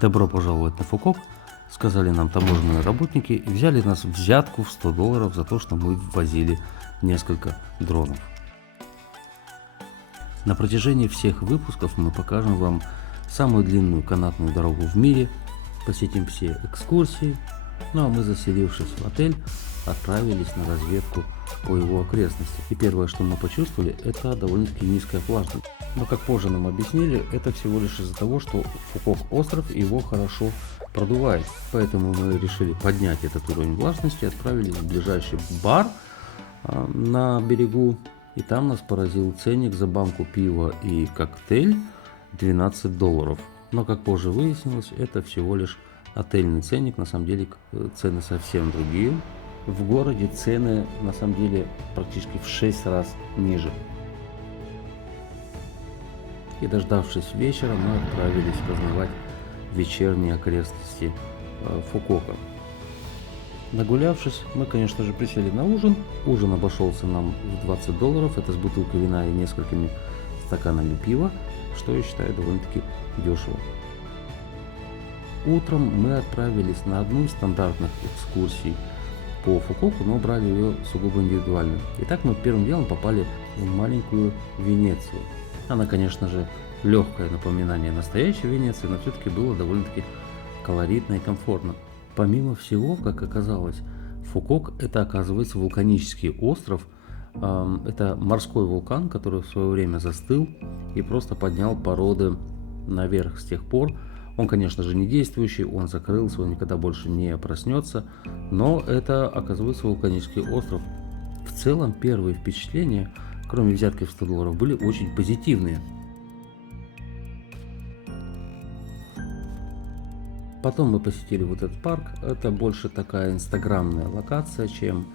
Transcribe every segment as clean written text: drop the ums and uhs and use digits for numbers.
Добро пожаловать на Фукок, сказали нам таможенные работники и взяли нас взятку в $100 за то, что мы ввозили несколько дронов. На протяжении всех выпусков мы покажем вам самую длинную канатную дорогу в мире, посетим все экскурсии, ну а мы, заселившись в отель, отправились на разведку по его окрестности. И первое, что мы почувствовали, это довольно-таки низкая влажность. Но, как позже нам объяснили, это всего лишь из-за того, что Фукок остров и его хорошо продувает. Поэтому мы решили поднять этот уровень влажности и отправились в ближайший бар на берегу. И там нас поразил ценник за банку пива и коктейль $12. Но, как позже выяснилось, это всего лишь отельный ценник. На самом деле цены совсем другие. В городе цены на самом деле практически в 6 раз ниже. И, дождавшись вечера, мы отправились познавать вечерние окрестности Фукока. Нагулявшись, мы, конечно же, присели на ужин. Ужин обошелся нам в $20. Это с бутылкой вина и несколькими стаканами пива, что я считаю довольно-таки дешево. Утром мы отправились на одну из стандартных экскурсий по Фукоку, но брали ее сугубо индивидуально. Итак, мы первым делом попали в маленькую Венецию. Она, конечно же, легкое напоминание настоящей Венеции, но все-таки было довольно-таки колоритно и комфортно. Помимо всего, как оказалось, Фукок — это, оказывается, вулканический остров. Это морской вулкан, который в свое время застыл и просто поднял породы наверх с тех пор. Он, конечно же, не действующий, он закрылся, он никогда больше не проснется, но это, оказывается, вулканический остров. В целом, первые впечатления, кроме взятки в $100, были очень позитивные. Потом мы посетили вот этот парк. Это больше такая инстаграмная локация, чем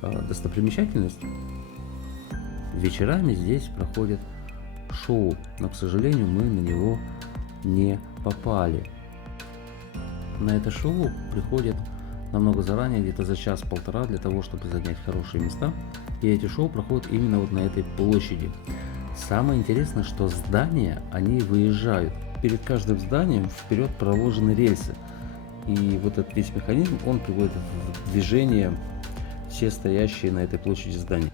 достопримечательность. Вечерами здесь проходит шоу, но, к сожалению, мы на него не попали. На это шоу приходят намного заранее, где-то за час-полтора, для того, чтобы занять хорошие места. И эти шоу проходят именно вот на этой площади. Самое интересное, что здания, они выезжают. Перед каждым зданием вперед проложены рельсы. И вот этот весь механизм, он приводит в движение все стоящие на этой площади здания.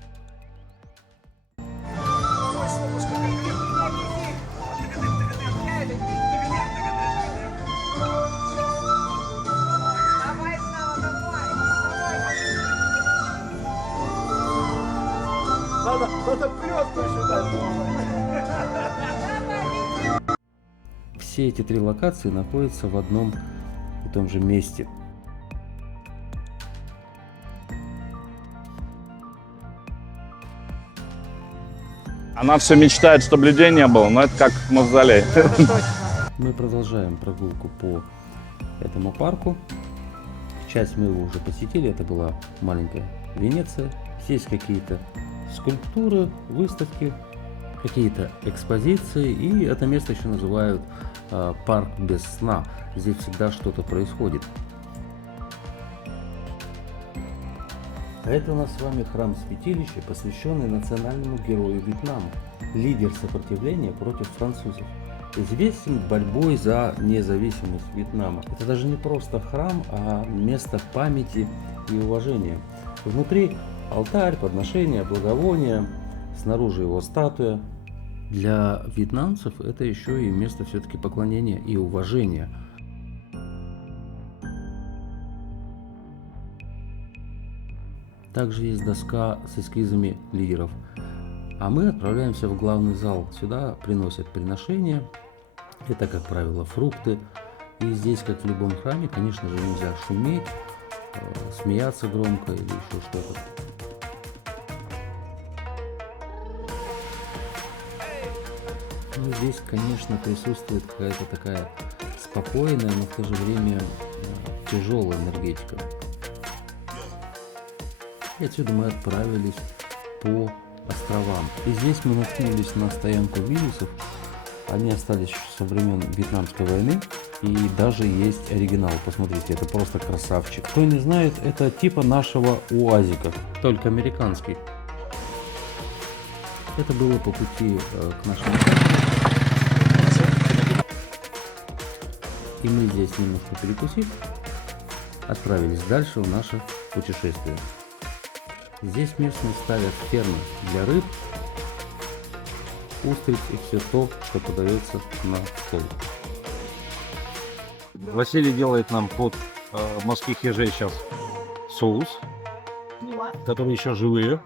Все эти три локации находятся в одном и том же месте. Она все мечтает, чтобы людей не было, но это как мавзолей. Мы продолжаем прогулку по этому парку. Часть мы его уже посетили, это была маленькая Венеция. Здесь какие-то скульптуры, выставки, какие-то экспозиции, и это место еще называют парк без сна. Здесь всегда что-то происходит. А это у нас с вами храм-святилище, посвященный национальному герою Вьетнама, лидер сопротивления против французов, известен борьбой за независимость Вьетнама. Это даже не просто храм, а место памяти и уважения. Внутри алтарь, подношения, благовония, снаружи его статуя. Для вьетнамцев это еще и место все-таки поклонения и уважения. Также есть доска с эскизами лидеров. А мы отправляемся в главный зал. Сюда приносят приношения. Это, как правило, фрукты. И здесь, как в любом храме, конечно же, нельзя шуметь, смеяться громко или еще что-то. Ну, здесь, конечно, присутствует какая-то такая спокойная, но в то же время тяжелая энергетика. И отсюда мы отправились по островам. И здесь мы наткнулись на стоянку минусов. Они остались со времен Вьетнамской войны. И даже есть оригинал. Посмотрите, это просто красавчик. Кто не знает, это типа нашего УАЗика, только американский. Это было по пути к нашему. И мы здесь, немножко перекусив, отправились дальше в наше путешествие. Здесь местные ставят фермы для рыб, устриц и все то, что подается на стол. Василий делает нам под морских ежей сейчас соус, которые еще живые.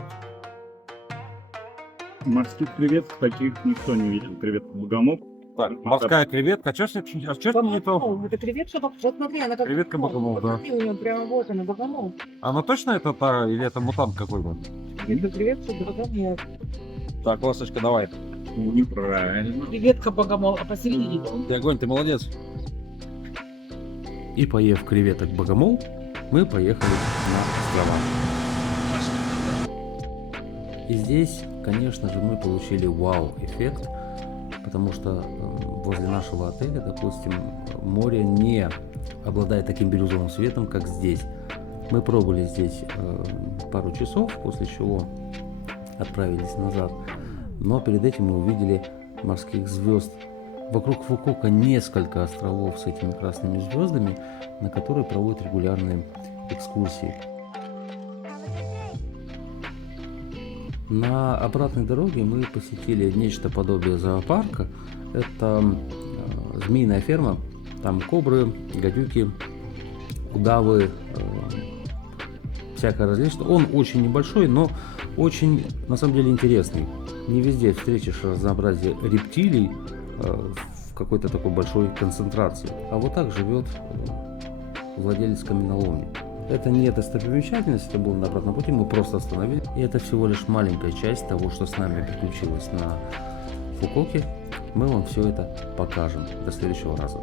Морских креветок таких никто не видел. Креветка богомол. Так, морская креветка. Что с ней не то? Это креветка, вот смотри, она как Креветка богомол, да. Смотри, у нее прямо вот она, богомол. Она точно это та или это мутант какой-то? Это креветка богомол. Так, Ласточка, давай. Неправильно. Креветка богомол, а посередине. Ты огонь, ты молодец. И поев креветок богомол, мы поехали на острова. И здесь, конечно же, мы получили вау-эффект, потому что возле нашего отеля, допустим, море не обладает таким бирюзовым светом, как здесь. Мы пробыли здесь пару часов, после чего отправились назад. Но перед этим мы увидели морских звезд. Вокруг Фукуока несколько островов с этими красными звездами, на которые проводят регулярные экскурсии. На обратной дороге мы посетили нечто подобие зоопарка. Это змеиная ферма. Там кобры, гадюки, удавы, всякое различное. Он очень небольшой, но очень, на самом деле, интересный. Не везде встретишь разнообразие рептилий в какой-то такой большой концентрации. А вот так живет владелец каменоломни. Это не достопримечательность, это было на обратном пути, мы просто остановились. И это всего лишь маленькая часть того, что с нами приключилось на Фукуоке. Мы вам все это покажем. До следующего раза.